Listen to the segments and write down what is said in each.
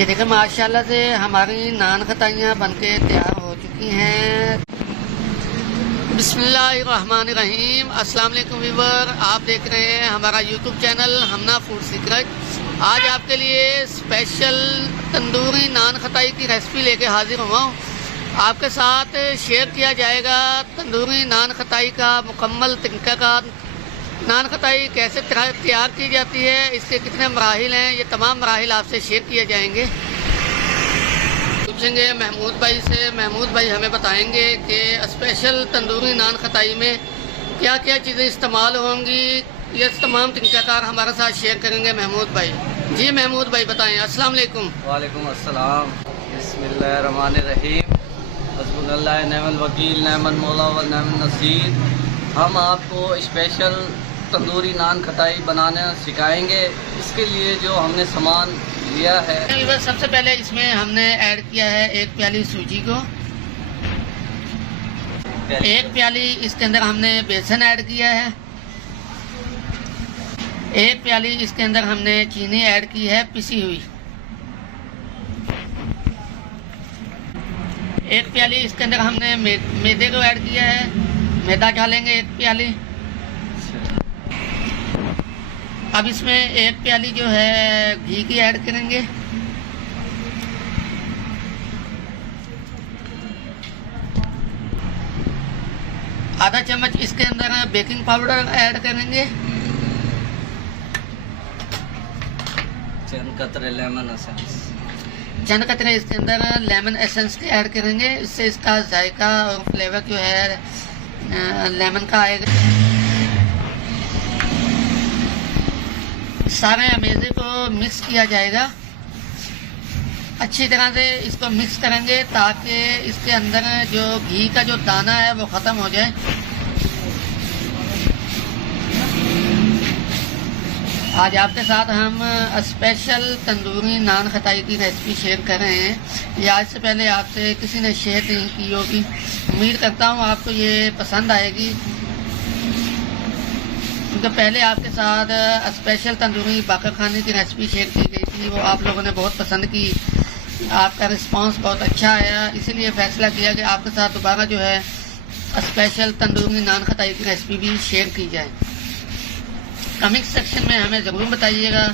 ये देखें माशाल्लाह से हमारी नान खताइयाँ बनके तैयार हो चुकी हैं। बिस्मिल्लाहिर्रहमानिर्रहीम। अस्सलाम वालेकुम व्यूअर, आप देख रहे हैं हमारा यूट्यूब चैनल हमना फूड सीक्रेट। आज आपके लिए स्पेशल तंदूरी नान खताई की रेसिपी लेके हाजिर हुआ हूँ। आपके साथ शेयर किया जाएगा तंदूरी नान खताई का मुकम्मल तरीक़ाकार। नान खताई कैसे तैयार की जाती है, इसके कितने मराहिल हैं, ये तमाम मराहिल आपसे शेयर किए जाएंगे। पूछेंगे महमूद भाई से। महमूद भाई हमें बताएंगे कि स्पेशल तंदूरी नान खताई में क्या क्या चीज़ें इस्तेमाल होंगी। ये तमाम तरीक़ाकार हमारे साथ शेयर करेंगे महमूद भाई। जी महमूद भाई बताएं। अस्सलाम वालेकुम। वालेकुम अस्सलाम। बिस्मिल्लाहिर्रहमानिर्रहीम। हस्बुनल्लाह नेमल वकील नेमन मौला व नेमन नसीर। हम आपको स्पेशल तंदूरी नान खताई बनाना सिखाएंगे। इसके लिए जो हमने सामान लिया है, सबसे पहले इसमें हमने ऐड किया है 1 प्याली सूजी को, 1 प्याली इसके अंदर हमने बेसन ऐड किया है, 1 प्याली इसके अंदर हमने चीनी ऐड की है पिसी हुई, 1 प्याली इसके अंदर हमने मैदे को ऐड किया है, मैदा डालेंगे 1 प्याली। अब इसमें 1 प्याली जो है घी की ऐड करेंगे, आधा चम्मच इसके अंदर बेकिंग पाउडर ऐड करेंगे, चंद कतरे लेमन एसेंस, चंद कतरे इसके अंदर लेमन एसेंस के ऐड करेंगे। इससे इसका जायका और फ्लेवर जो है लेमन का आएगा। सारे अमेज़े को मिक्स किया जाएगा। अच्छी तरह से इसको मिक्स करेंगे ताकि इसके अंदर जो घी का जो दाना है वो ख़त्म हो जाए। आज आपके साथ हम स्पेशल तंदूरी नान खताई की रेसिपी शेयर कर रहे हैं। ये आज से पहले आपसे किसी ने शेयर नहीं की होगी। उम्मीद करता हूँ आपको ये पसंद आएगी, क्योंकि पहले आपके साथ स्पेशल तंदूरी बाकर खाने की रेसिपी शेयर की गई थी, वो आप लोगों ने बहुत पसंद की। आपका रिस्पांस बहुत अच्छा आया, इसीलिए फ़ैसला किया कि आपके साथ दोबारा जो है स्पेशल तंदूरी नान खताई की रेसिपी भी शेयर की जाए। कमेंट सेक्शन में हमें ज़रूर बताइएगा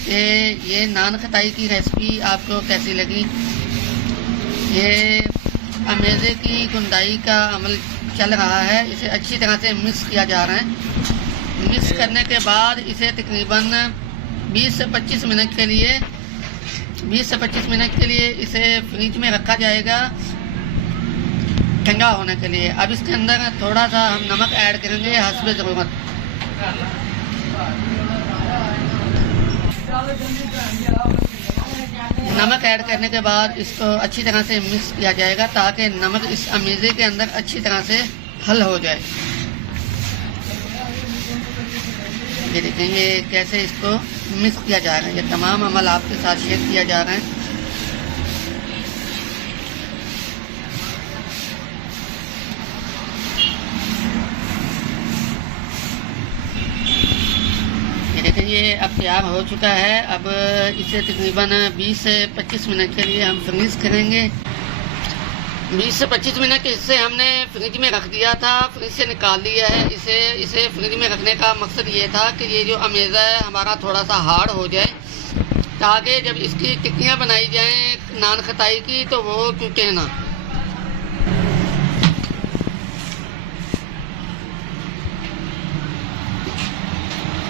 कि ये नान खताई की रेसिपी आपको कैसी लगी। ये अमेज़े की गुंदाई का अमल चल रहा है, इसे अच्छी तरह से मिक्स किया जा रहा है। मिक्स करने के बाद इसे तकरीबन 20 से 25 मिनट के लिए 20 से 25 मिनट के लिए इसे फ्रिज में रखा जाएगा ठंडा होने के लिए। अब इसके अंदर थोड़ा सा हम नमक ऐड करेंगे हस्बे ज़रूरत। नमक ऐड करने के बाद इसको अच्छी तरह से मिक्स किया जाएगा ताकि नमक इस अमेज़े के अंदर अच्छी तरह से हल हो जाए। ये देखेंगे कैसे इसको मिक्स किया जा रहा है। ये तमाम अमल आपके साथ शेयर किया जा रहा है। ये देखें ये अब तैयार हो चुका है। अब इसे तकरीबन 20 से 25 मिनट के लिए हम फ्रीज करेंगे। 20 से 25 मिनट इससे हमने फ्रिज में रख दिया था, फ्रिज से निकाल लिया है। इसे फ्रिज में रखने का मकसद ये था कि ये जो अमेज़ा है हमारा थोड़ा सा हार्ड हो जाए, ताकि जब इसकी टिक्कियाँ बनाई जाएं नान खताई की तो वो टूटे ना।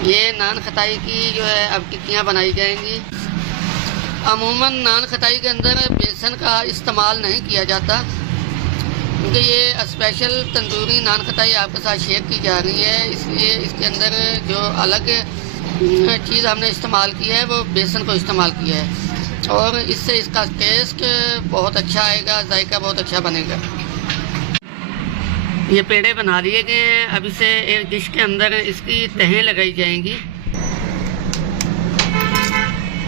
ये नान खताई की जो है अब टिक्कियाँ बनाई जाएंगी। अमूमन नान खताई के अंदर बेसन का इस्तेमाल नहीं किया जाता, क्योंकि ये स्पेशल तंदूरी नान खताई आपके साथ शेयर की जा रही है, इसलिए इसके अंदर जो अलग चीज़ हमने इस्तेमाल की है वो बेसन को इस्तेमाल किया है, और इससे इसका टेस्ट बहुत अच्छा आएगा, जायका बहुत अच्छा बनेगा। ये पेड़े बना लिए गए हैं। अब इसे एक डिश के अंदर इसकी तहें लगाई जाएंगी।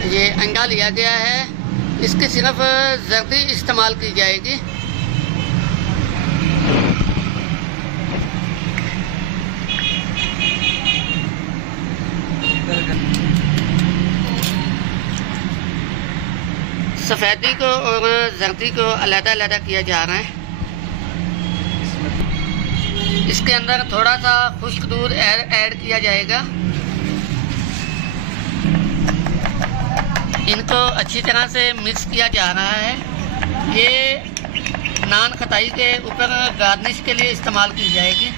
ये अंडा लिया गया है, इसकी सिर्फ जर्दी इस्तेमाल की जाएगी। सफ़ेदी को और जर्दी को अलग-अलग किया जा रहा है। इसके अंदर थोड़ा सा खुश्क दूध ऐड किया जाएगा। इनको अच्छी तरह से मिक्स किया जा रहा है। ये नान खताई के ऊपर गार्निश के लिए इस्तेमाल की जाएगी।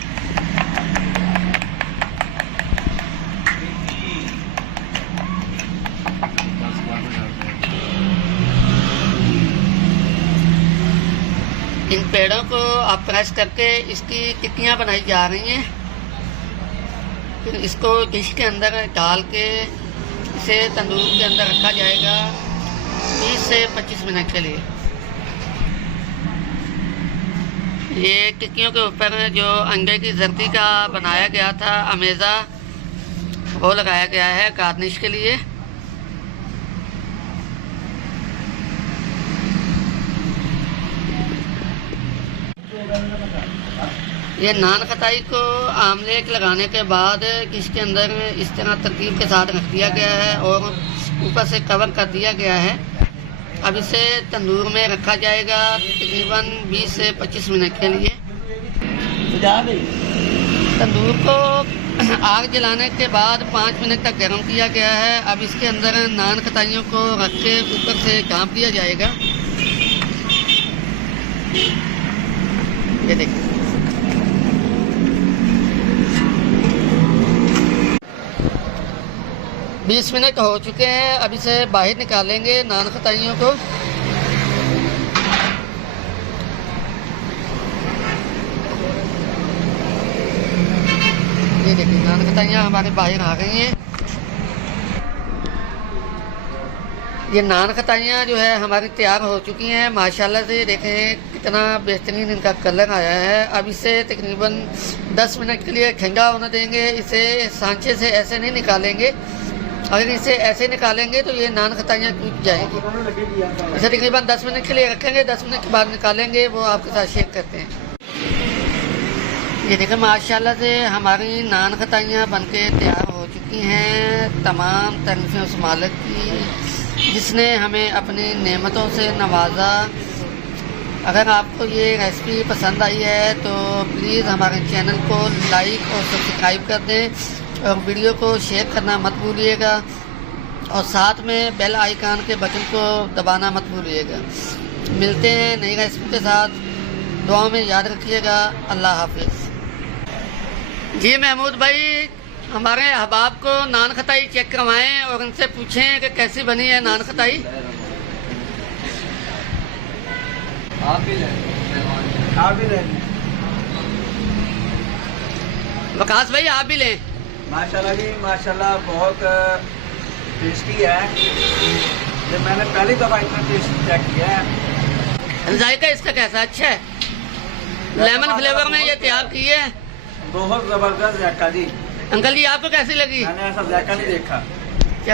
इन पेड़ों को आप प्रेस करके इसकी टिक्कियाँ बनाई जा रही हैं। फिर इसको डिश के अंदर डाल के इसे तंदूर के अंदर रखा जाएगा 20 से 25 मिनट के लिए। ये टिक्कियों के ऊपर जो अंडे की जर्दी का बनाया गया था अमेज़ा, वो लगाया गया है गार्निश के लिए। ये नान खताई को आमलेट लगाने के बाद इसके अंदर इस तरह तरकीब के साथ रख दिया गया है और ऊपर से कवर कर दिया गया है। अब इसे तंदूर में रखा जाएगा तकरीबन 20 से 25 मिनट के लिए। तंदूर को आग जलाने के बाद 5 मिनट तक गर्म किया गया है। अब इसके अंदर नान खताइयों को रख के ऊपर से ढाँप दिया जाएगा। ये देखिए, बीस मिनट हो चुके हैं। अब इसे बाहर निकालेंगे नान खताइयों को। ये देखिए, नान खताइयाँ हमारे बाहर आ गई हैं। ये नान खताइयाँ जो है हमारी तैयार हो चुकी हैं माशाल्लाह से। देखें कितना बेहतरीन इनका कलर आया है। अब इसे तकरीबन 10 मिनट के लिए ठंडा होने देंगे। इसे सांचे से ऐसे नहीं निकालेंगे। अगर इसे ऐसे निकालेंगे तो ये नान खताइयाँ टूट जाएंगी। इसे तकरीबन 10 मिनट के लिए रखेंगे। 10 मिनट के बाद निकालेंगे, वो आपके साथ शेयर करते हैं। ये देखें माशाल्लाह से हमारी नान खताइयाँ बनके तैयार हो चुकी हैं। तमाम तारीफ़ें उस मालिक की जिसने हमें अपनी नेमतों से नवाजा। अगर आपको ये रेसिपी पसंद आई है तो प्लीज़ हमारे चैनल को लाइक और सब्सक्राइब कर दें और वीडियो को शेयर करना मत भूलिएगा और साथ में बेल आइकन के बटन को दबाना मत भूलिएगा। मिलते हैं नई रेसिपी के साथ। दुआ में याद रखिएगा। अल्लाह हाफिज़। जी महमूद भाई, हमारे अहबाब को नान खताई चेक करवाएं और उनसे पूछें कि कैसी बनी है नान खताई। आप भी लें। वकास भाई आप भी लें। माशाल्लाह जी माशाल्लाह, बहुत टेस्टी है। ये मैंने पहली दफ़ा इतना टेस्ट चेक किया है। जायका इसका कैसा? अच्छा है। लेमन फ्लेवर में ये तैयार की है। बहुत ज़बरदस्त जायका जी। अंकल जी आपको कैसी लगी? मैंने ऐसा जायका नहीं देखा।